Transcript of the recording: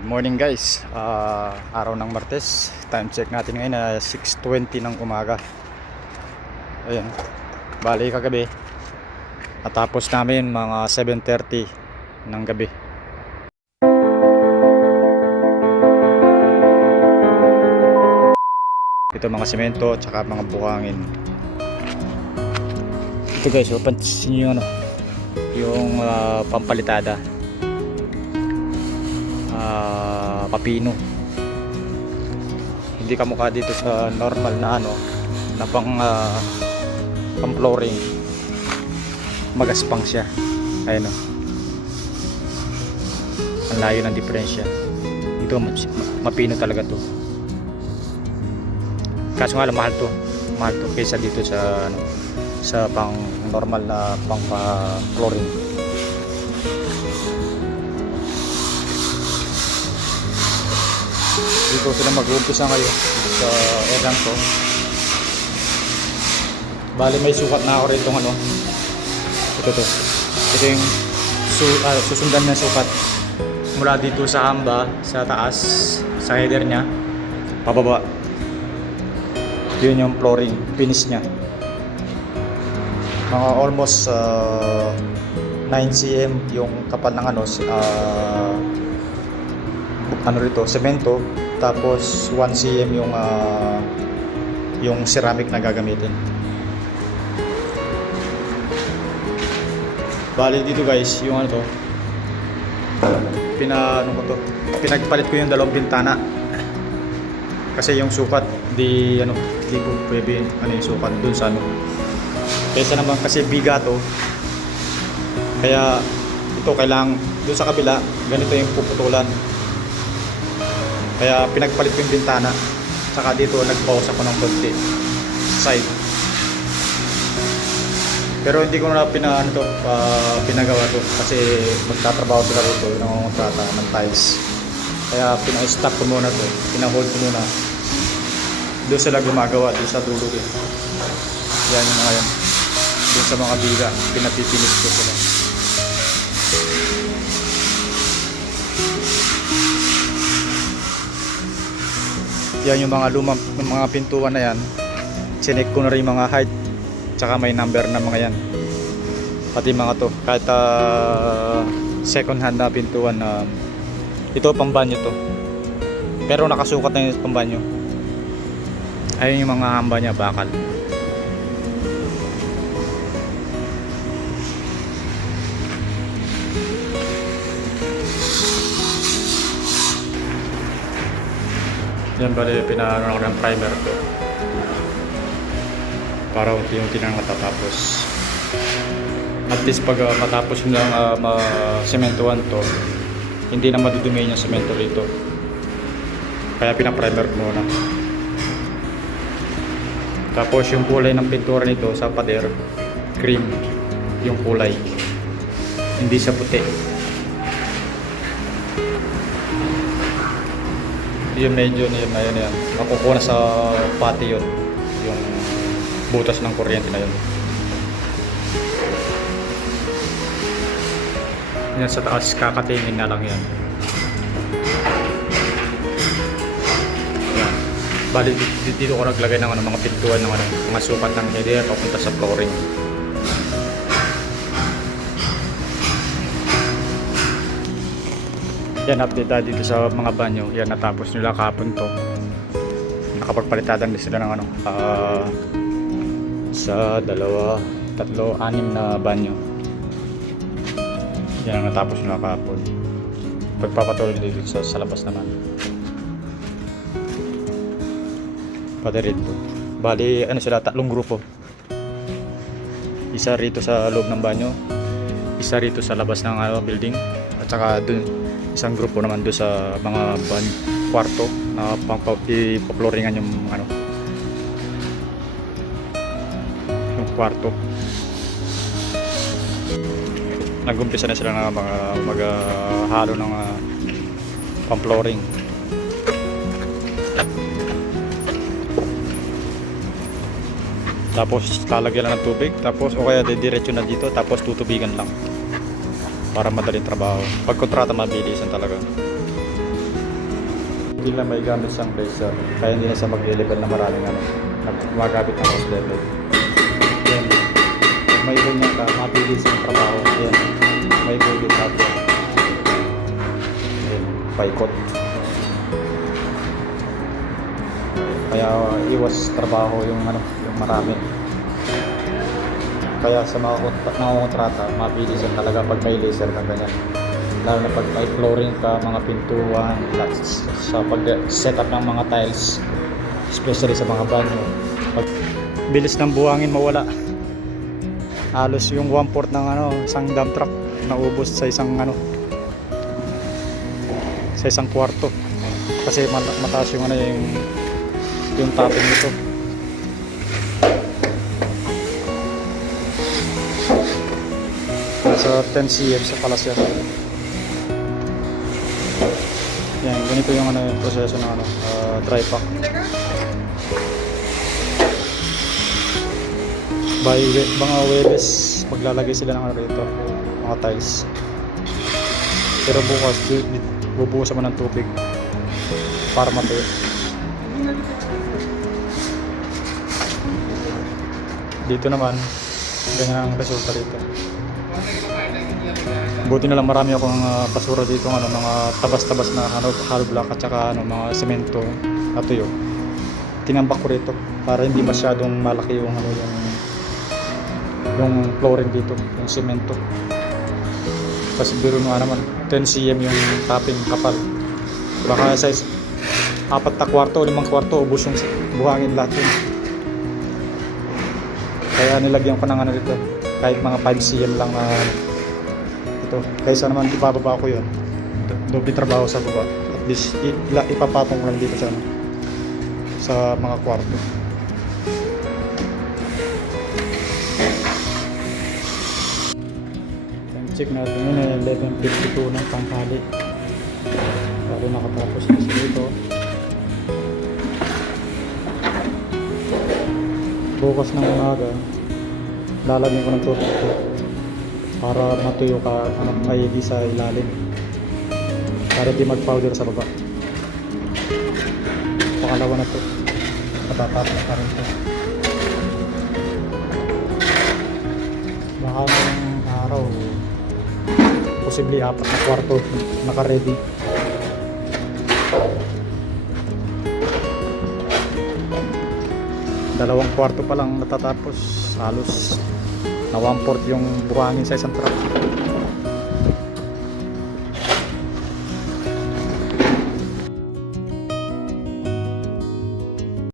Good morning guys, araw ng Martes. Time check natin ngayon na 6:20 ng umaga. Ayan, bali kagabi natapos namin mga 7:30 ng gabi. Ito mga semento at saka mga buhangin. Ito guys, pansin nyo yung pampalitada, papino. Hindi kamukha dito sa normal na na pang flooring. Magaspang siya. Ayun ang layo ng diferensya. Ito mapino talaga to. Kaso nga lang mahal to kaysa dito sa pang normal na pang flooring. Dito sila mag-uumpisa ngayon sa erang to. Bali may sukat na ako rito ito yung susundan ng sukat mula dito sa hamba sa taas sa header nya pababa. Yun yung flooring finish nya, mga almost 9 cm yung kapal ng rito, semento, tapos 1 cm yung ceramic na gagamitin. Bali dito guys, yung pinagpalit ko yung dalawang bintana kasi yung sukat di ko pwede yung sukat dun sa kaysa naman kasi biga to, kaya ito kailangan dun sa kabila ganito yung puputulan, kaya pinagpalit ko yung bintana, saka dito nagbawas ako ng konti side, pero hindi ko na pinagawa to kasi magtatrabaho sila rito ng kontrata ng tiles, kaya pina-stop ko muna to, pina-hold ko muna. Doon sila gumagawa doon sa dulo rin. Yan yung mga yan. Doon sa mga biga, pinapipinis ko sila. Yan yung mga lumang mga pintuan na yan. Chinek ko na rin mga height, tsaka may number na mga yan. Pati mga to, kahit second hand na pintuan na ito pang banyo to. Pero nakasukat na yung pang banyo. Ayun yung mga hamba niya, bakal. Yan bali, pinaano ako ng primer to para unti-unti nang matatapos. At least pag matapos nyo lang sementuhan to, hindi na madudumi yung semento rito, kaya pinaprimer ko muna. Tapos yung kulay ng pintura nito sa pader, cream yung kulay, hindi sa puti. Yung medyo yun makukuha sa pati yun, yung butas ng kuryente na yun. Yan sa taas, kakatingin na lang yan. Bali dito ko naglagay ng mga pintuan ng mga sukat ng header papunta sa flooring. Yan, update dito sa mga banyo. Yan, natapos nila kahapon to. Nakapagpalitadan din sila ng sa 2, 3, 6 na banyo. Yan ang natapos nila kahapon. Pagpapatuloy dito sa labas naman. Pati rito. Bali, sila, 3 grupo. Isa rito sa loob ng banyo, isa rito sa labas ng building, at saka dun, isang grupo naman doon sa mga kwarto na ipoploringan yung yung kwarto. Nag-umpisa na sila na maghalo ng pang-flooring. Tapos lalagyan lang ng tubig, tapos o kaya diretso na dito, tapos tutubigan lang para madaling trabaho. Pag kontrata mabilisan talaga. hindi lang may gamit siyang laser. Kaya hindi na siya mag-level na maraming ano, gumagamit ng hose level. Yan. Pag may ganyan ka, mabilis yung trabaho. Yan. May gulit natin. Yan. Paikot. Kaya iwas trabaho yung ano, yung marami. Kaya sa mga kontrata, mabilis yan talaga pag may laser ka ganyan. Lalo na pag may flooring ka, mga pintuan, sa pag-set up ng mga tiles, especially sa mga banyo. Pag bilis ng buhangin mawala. Halos yung 1/4 ng ano, isang dump truck naubos sa isang ano, sa isang kwarto. Kasi mataas yung ano, yung topping nito. Nasa 10 cm sa pala siya. Yan, ganito yung ano, yung proseso ng ano, dry pack. By mga Webes, maglalagay sila ng ano rito, mga tiles. Pero bukas, bubuhusan mo ng tubig para matuyo. Dito naman, ganyan ang resulta dito. Buti na lang marami akong basura dito, ano, mga tabas-tabas na hollow block at saka ano, mga semento na tuyo. Tinambak ko rito para hindi masyadong malaki yung ano, yung flooring dito, yung semento. Kasi biro mo naman 10 cm yung topping kapal. Baka sa 4 na kwarto o 5 kwarto ubos yung buhangin lahat yun. Kaya nilagyan ko ng ano dito, kahit mga 5 cm lang na ito. Kaysa naman ipababa ko yun, doble trabaho sa baba. At least ipapatong lang dito sa ano, sa mga kwarto. Check natin yun, 11:52 ng tanghali. Bago nakatapos kasi dito. Bukas ng umaga, lalagyan ko ng tubig para matuyo ka, ano, maigi sa ilalim. Para di mag-powder sa baba. Pakalawa na to. Matatapos na rin to. Baka ng araw, posible 4 na kwarto naka-ready. Dalawang kwarto pa lang natatapos, halos na 1/4 yung buhangin sa isang truck.